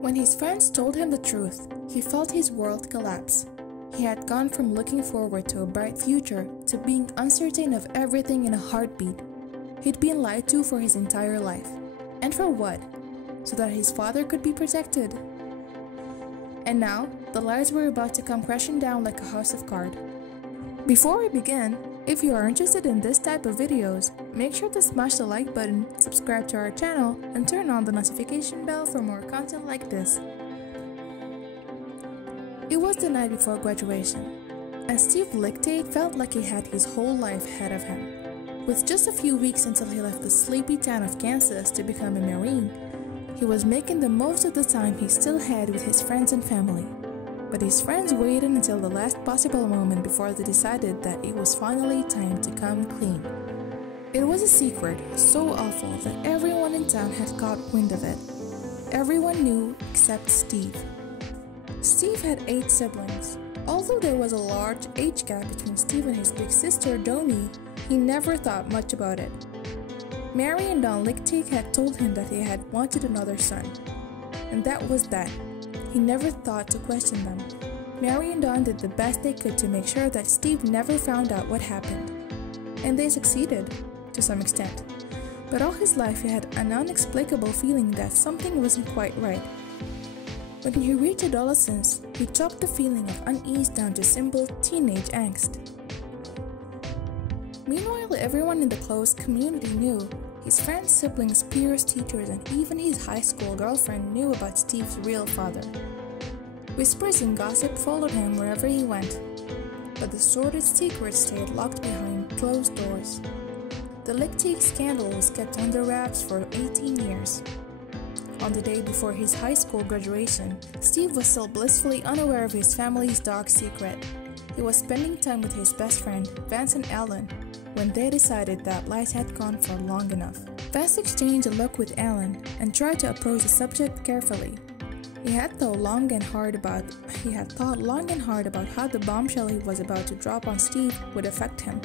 When his friends told him the truth, he felt his world collapse. He had gone from looking forward to a bright future to being uncertain of everything in a heartbeat. He'd been lied to for his entire life. And for what? So that his father could be protected. And now, the lies were about to come crashing down like a house of cards. Before we begin, if you are interested in this type of videos, make sure to smash the like button, subscribe to our channel, and turn on the notification bell for more content like this. It was the night before graduation, and Steve Lichtig felt like he had his whole life ahead of him. With just a few weeks until he left the sleepy town of Kansas to become a Marine, he was making the most of the time he still had with his friends and family. But his friends waited until the last possible moment before they decided that it was finally time to come clean. It was a secret so awful that everyone in town had caught wind of it. Everyone knew except Steve. Steve had 8 siblings. Although there was a large age gap between Steve and his big sister Joni, he never thought much about it. Mary and Don Lichtig had told him that he had wanted another son. And that was that. He never thought to question them. Mary and Don did the best they could to make sure that Steve never found out what happened. And they succeeded, to some extent. But all his life he had an inexplicable feeling that something wasn't quite right. When he reached adolescence, he chalked the feeling of unease down to simple teenage angst. Meanwhile, everyone in the close community knew. His friends, siblings, peers, teachers, and even his high school girlfriend knew about Steve's real father. Whispers and gossip followed him wherever he went, but the sordid secrets stayed locked behind closed doors. The Lichtig scandal was kept under wraps for 18 years. On the day before his high school graduation, Steve was still blissfully unaware of his family's dark secret. He was spending time with his best friend, Vance and Alan, when they decided that lies had gone for long enough. Vance exchanged a look with Alan and tried to approach the subject carefully. He had thought long and hard about how the bombshell he was about to drop on Steve would affect him.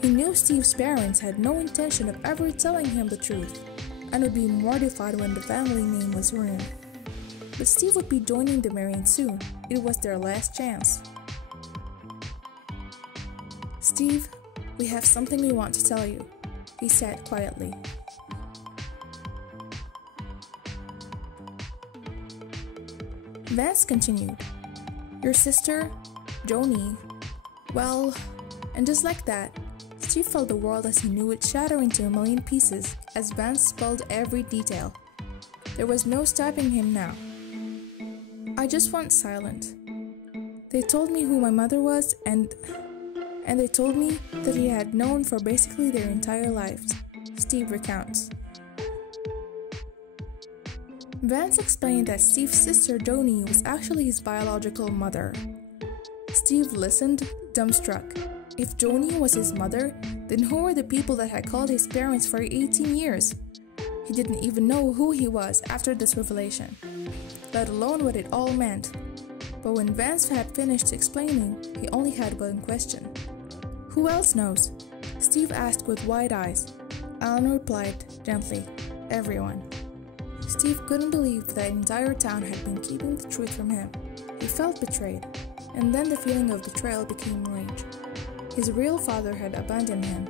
He knew Steve's parents had no intention of ever telling him the truth, and would be mortified when the family name was ruined. But Steve would be joining the Marines soon. It was their last chance. "Steve, we have something we want to tell you," he said quietly. Vance continued, "Your sister, Joni, well," and just like that, Steve felt the world as he knew it shatter into a million pieces as Vance spelled every detail. There was no stopping him now. "I just went silent. They told me who my mother was and they told me that he had known for basically their entire lives," Steve recounts. Vance explained that Steve's sister Joni was actually his biological mother. Steve listened, dumbstruck. If Joni was his mother, then who were the people that had called his parents for 18 years? He didn't even know who he was after this revelation, let alone what it all meant. But when Vance had finished explaining, he only had one question. "Who else knows?" Steve asked with wide eyes. Alan replied gently, "Everyone." Steve couldn't believe that the entire town had been keeping the truth from him. He felt betrayed, and then the feeling of betrayal became rage. His real father had abandoned him.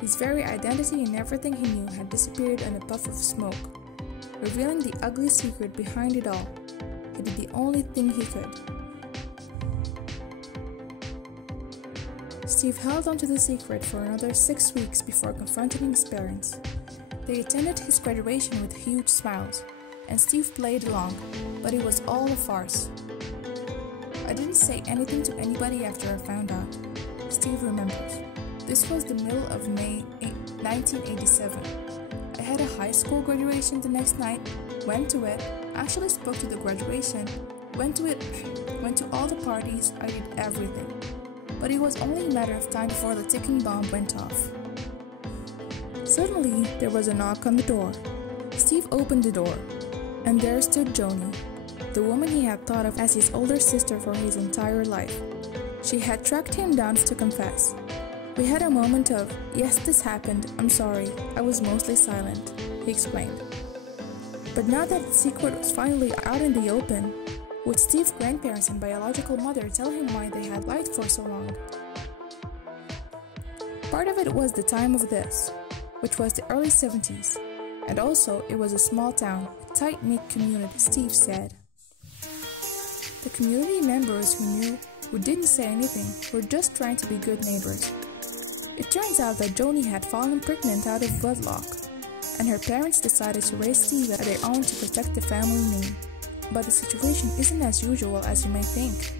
His very identity and everything he knew had disappeared in a puff of smoke, revealing the ugly secret behind it all. He did the only thing he could. Steve held onto the secret for another 6 weeks before confronting his parents. They attended his graduation with huge smiles, and Steve played along, but it was all a farce. "I didn't say anything to anybody after I found out," Steve remembers. This was the middle of May 1987. I had a high school graduation the next night, went to it, actually spoke to the graduation, went to all the parties, I did everything. But it was only a matter of time before the ticking bomb went off. Suddenly, there was a knock on the door. Steve opened the door, and there stood Joni, the woman he had thought of as his older sister for his entire life. She had tracked him down to confess. "We had a moment of, yes, this happened, I'm sorry, I was mostly silent," he explained. But now that the secret was finally out in the open, would Steve's grandparents and biological mother tell him why they had lied for so long? Part of it was the time of this, which was the early 70s, and also it was a small town, tight-knit community, Steve said. The community members who knew, who didn't say anything, were just trying to be good neighbors. It turns out that Joni had fallen pregnant out of wedlock, and her parents decided to raise Steve at their own to protect the family name. But the situation isn't as usual as you may think.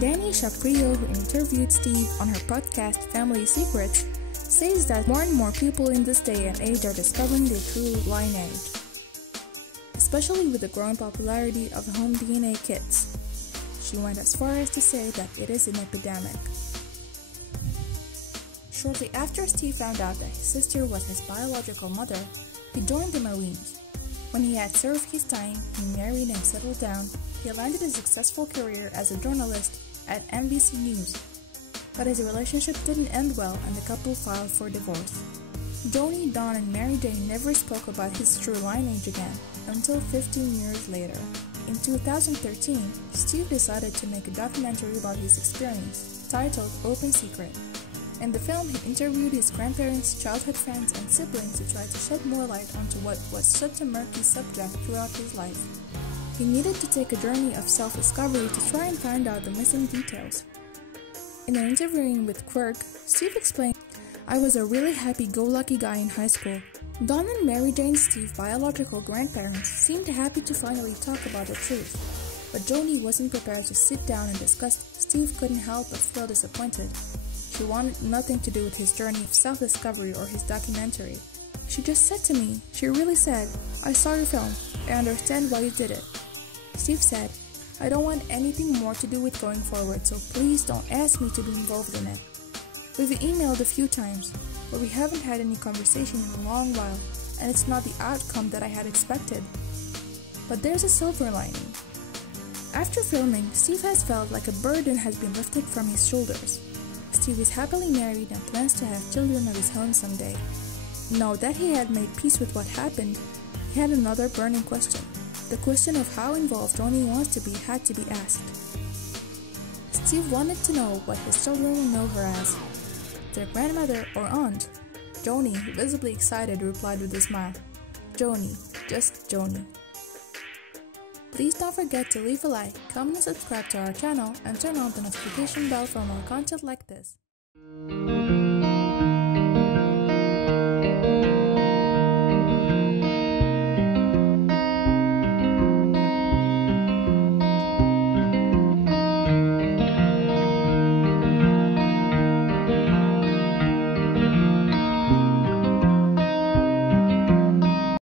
Danny Shaprio, who interviewed Steve on her podcast Family Secrets, says that more and more people in this day and age are discovering their true lineage, especially with the growing popularity of home DNA kits. She went as far as to say that it is an epidemic. Shortly after Steve found out that his sister was his biological mother, he joined the Marines. When he had served his time, he married and settled down. He landed a successful career as a journalist at NBC News. But his relationship didn't end well and the couple filed for divorce. Joni, Don, and Mary Jane never spoke about his true lineage again until 15 years later. In 2013, Steve decided to make a documentary about his experience, titled Open Secret. In the film, he interviewed his grandparents, childhood friends, and siblings to try to shed more light onto what was such a murky subject throughout his life. He needed to take a journey of self-discovery to try and find out the missing details. In an interview with Quirk, Steve explained, "I was a really happy-go-lucky guy in high school. Don and Mary Jane, Steve's biological grandparents, seemed happy to finally talk about the truth. But Joni wasn't prepared to sit down and discuss. Steve couldn't help but feel disappointed. She wanted nothing to do with his journey of self-discovery or his documentary. She just said to me, she really said, 'I saw your film. I understand why you did it.' Steve said, 'I don't want anything more to do with going forward, so please don't ask me to be involved in it.' We've emailed a few times, but we haven't had any conversation in a long while, and it's not the outcome that I had expected. But there's a silver lining. After filming, Steve has felt like a burden has been lifted from his shoulders. Steve is happily married and plans to have children of his own someday. Now that he had made peace with what happened, he had another burning question. The question of how involved Joni wants to be had to be asked. Steve wanted to know what his children will know her as, their grandmother or aunt. Joni, visibly excited, replied with a smile, "Joni, just Joni." Please don't forget to leave a like, comment and subscribe to our channel, and turn on the notification bell for more content like this.